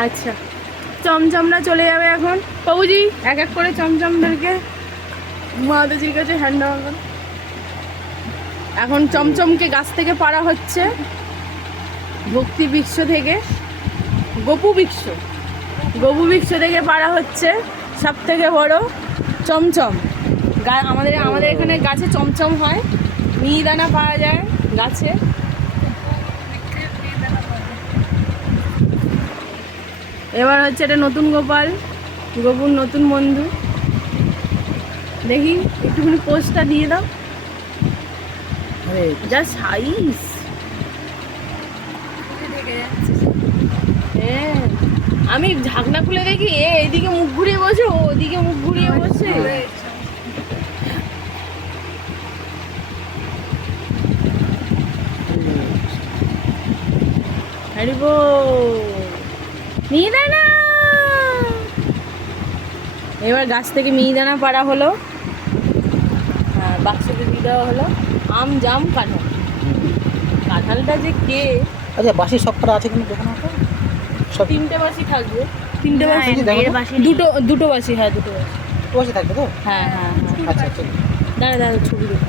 আচ্ছা, চমচমরা চলে যাবে এখন। বাবুজি এক এক করে চমচমদেরকে মাতাজির কাছে হ্যান্ড ওভার। এখন চমচমকে গাছ থেকে পাড়া হচ্ছে, ভক্তি বৃক্ষ থেকে, গপু বৃক্ষ থেকে পাড়া হচ্ছে সব থেকে বড় চমচম। আমাদের এখানে গাছে চমচম হয়, মিহিদানা পাওয়া যায় গাছে। এবার হচ্ছে এটা নতুন গোপাল, গপুর নতুন বন্ধু। দেখি একটুখানি পোস্টটা দিয়ে দাও, যা সাইজ। হ্যাঁ, আমি ঢাকনা খুলে দেখি এইদিকে মুখ ঘুরিয়ে বসে, ও ওদিকে মুখ ঘুরিয়ে বসে। হারিব মিহিদানা। এবার গাছ থেকে মিহিদানা পাড়া হলো, হ্যাঁ বাক্সতে দিয়ে দেওয়া হলো। আম, জাম, কাঁঠাল। কাঁঠালটা যে কে। আচ্ছা, বাসি সবটা আছে কিন্তু দেখো না তো। সব 3টে বাসি থাকবে, 3টে বাসি, দুটো বাসি। হ্যাঁ দুটো বাসি। বাসি থাকবে তো? হ্যাঁ হ্যাঁ হ্যাঁ। আচ্ছা আচ্ছা। দাঁড়া ছবি দেখো।